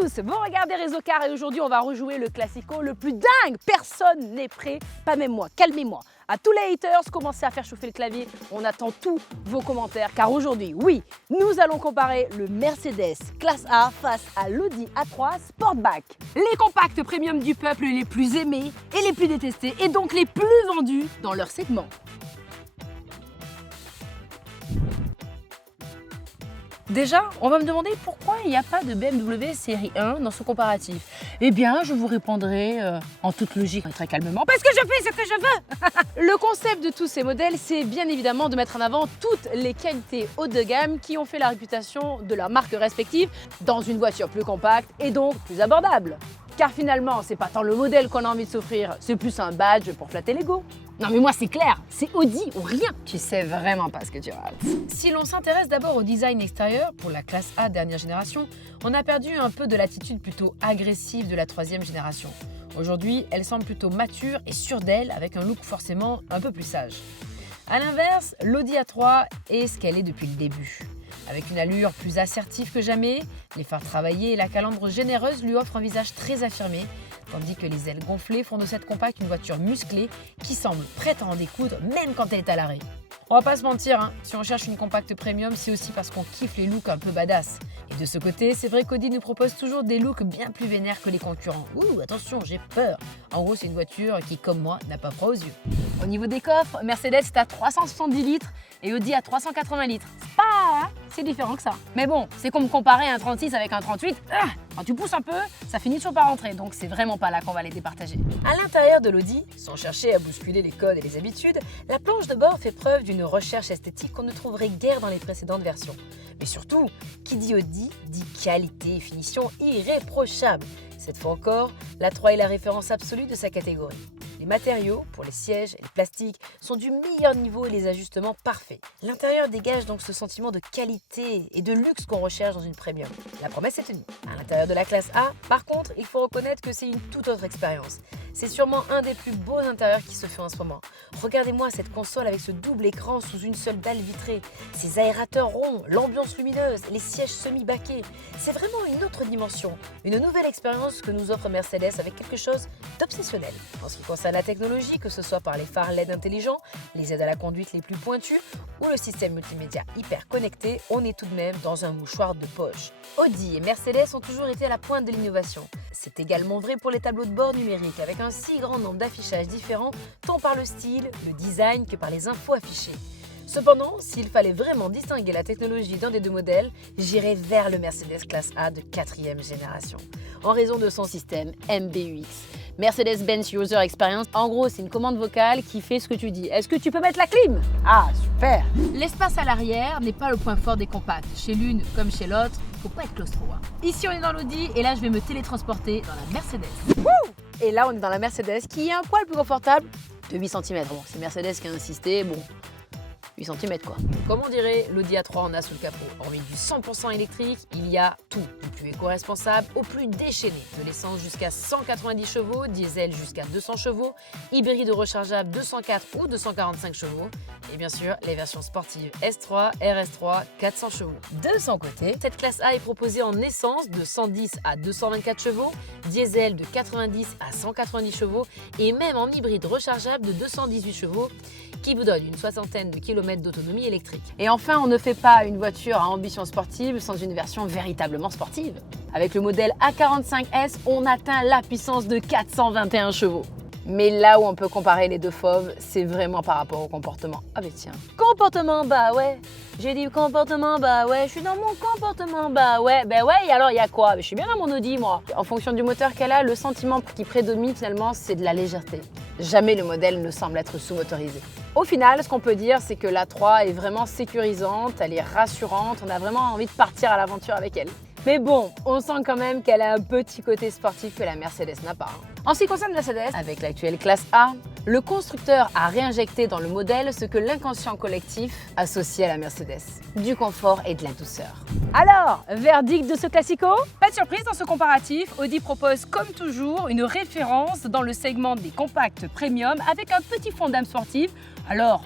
tous, vous regardez Réseau Car et aujourd'hui on va rejouer le classico le plus dingue. Personne n'est prêt, pas même moi, calmez-moi. À tous les haters, commencez à faire chauffer le clavier, on attend tous vos commentaires car aujourd'hui, oui, nous allons comparer le Mercedes classe A face à l'Audi A3 Sportback. Les compacts premium du peuple les plus aimés et les plus détestés et donc les plus vendus dans leur segment. Déjà, on va me demander pourquoi il n'y a pas de BMW série 1 dans ce comparatif. Eh bien, je vous répondrai en toute logique et très calmement, parce que je fais ce que je veux. Le concept de tous ces modèles, c'est bien évidemment de mettre en avant toutes les qualités haut de gamme qui ont fait la réputation de leurs marques respectives dans une voiture plus compacte et donc plus abordable. Car finalement, c'est pas tant le modèle qu'on a envie de s'offrir, c'est plus un badge pour flatter l'ego. Non mais moi c'est clair, c'est Audi ou rien. Tu sais vraiment pas ce que tu rates. Si l'on s'intéresse d'abord au design extérieur, pour la classe A dernière génération, on a perdu un peu de l'attitude plutôt agressive de la troisième génération. Aujourd'hui, elle semble plutôt mature et sûre d'elle, avec un look forcément un peu plus sage. A l'inverse, l'Audi A3 est ce qu'elle est depuis le début. Avec une allure plus assertive que jamais, les phares travaillés et la calandre généreuse lui offrent un visage très affirmé, tandis que les ailes gonflées font de cette compacte une voiture musclée qui semble prête à en découdre même quand elle est à l'arrêt. On va pas se mentir, hein, si on cherche une compacte premium, c'est aussi parce qu'on kiffe les looks un peu badass. Et de ce côté, c'est vrai qu'Audi nous propose toujours des looks bien plus vénères que les concurrents. Ouh, attention, j'ai peur. En gros, c'est une voiture qui, comme moi, n'a pas froid aux yeux. Au niveau des coffres, Mercedes est à 370 litres et Audi à 380 litres. C'est pas si différent que ça. Mais bon, c'est comme comparer un 36 avec un 38. Quand tu pousses un peu, ça finit toujours par rentrer, donc c'est vraiment pas là qu'on va les départager. À l'intérieur de l'Audi, sans chercher à bousculer les codes et les habitudes, la planche de bord fait preuve d'une recherche esthétique qu'on ne trouverait guère dans les précédentes versions. Mais surtout, qui dit Audi dit qualité et finition irréprochable. Cette fois encore, l'A3 est la référence absolue de sa catégorie. Les matériaux, pour les sièges et les plastiques, sont du meilleur niveau et les ajustements parfaits. L'intérieur dégage donc ce sentiment de qualité et de luxe qu'on recherche dans une premium. La promesse est tenue. À l'intérieur de la classe A, par contre, il faut reconnaître que c'est une toute autre expérience. C'est sûrement un des plus beaux intérieurs qui se fait en ce moment. Regardez-moi cette console avec ce double écran sous une seule dalle vitrée, ces aérateurs ronds, l'ambiance lumineuse, les sièges semi-baquets. C'est vraiment une autre dimension, une nouvelle expérience que nous offre Mercedes avec quelque chose d'obsessionnel. En ce qui concerne la technologie, que ce soit par les phares LED intelligents, les aides à la conduite les plus pointues ou le système multimédia hyper connecté, on est tout de même dans un mouchoir de poche. Audi et Mercedes ont toujours été à la pointe de l'innovation. C'est également vrai pour les tableaux de bord numériques, avec un si grand nombre d'affichages différents, tant par le style, le design que par les infos affichées. Cependant, s'il fallait vraiment distinguer la technologie d'un des deux modèles, j'irais vers le Mercedes classe A de 4e génération, en raison de son système MBUX. Mercedes-Benz User Experience, en gros, c'est une commande vocale qui fait ce que tu dis. Est-ce que tu peux mettre la clim? Ah, super! L'espace à l'arrière n'est pas le point fort des compacts. Chez l'une comme chez l'autre, faut pas être claustro. Ici, on est dans l'Audi et là, je vais me télétransporter dans la Mercedes. Wouh! Et là, on est dans la Mercedes qui est un poil plus confortable de 8 cm. Bon, c'est Mercedes qui a insisté, bon, 8 cm quoi. Comme on dirait, l'Audi A3 en a sous le capot. Hormis du 100% électrique, il y a tout. Du plus éco-responsable au plus déchaîné. De l'essence jusqu'à 190 chevaux, diesel jusqu'à 200 chevaux, hybride rechargeable 204 ou 245 chevaux. Et bien sûr, les versions sportives S3, RS3, 400 chevaux. De son côté, cette classe A est proposée en essence de 110 à 224 chevaux, diesel de 90 à 190 chevaux et même en hybride rechargeable de 218 chevaux qui vous donne une soixantaine de kilomètres d'autonomie électrique. Et enfin, on ne fait pas une voiture à ambition sportive sans une version véritablement sportive. Avec le modèle A45S, on atteint la puissance de 421 chevaux. Mais là où on peut comparer les deux fauves, c'est vraiment par rapport au comportement. Ah mais tiens. Comportement, bah ouais. J'ai dit comportement, bah ouais. Je suis dans mon comportement, bah ouais. Ben ouais, et alors il y a quoi? Je suis bien dans mon Audi, moi. En fonction du moteur qu'elle a, le sentiment qui prédomine finalement, c'est de la légèreté. Jamais le modèle ne semble être sous-motorisé. Au final, ce qu'on peut dire, c'est que l'A3 est vraiment sécurisante, elle est rassurante, on a vraiment envie de partir à l'aventure avec elle. Mais bon, on sent quand même qu'elle a un petit côté sportif que la Mercedes n'a pas. En ce qui concerne Mercedes, avec l'actuelle classe A, le constructeur a réinjecté dans le modèle ce que l'inconscient collectif associe à la Mercedes, du confort et de la douceur. Alors, verdict de ce classico? Pas de surprise dans ce comparatif, Audi propose comme toujours une référence dans le segment des compacts premium avec un petit fond d'âme sportive. Alors,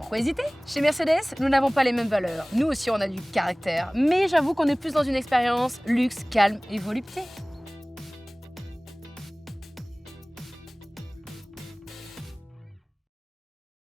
Pourquoi hésiter? Chez Mercedes, nous n'avons pas les mêmes valeurs. Nous aussi, on a du caractère. Mais j'avoue qu'on est plus dans une expérience luxe, calme et volupté.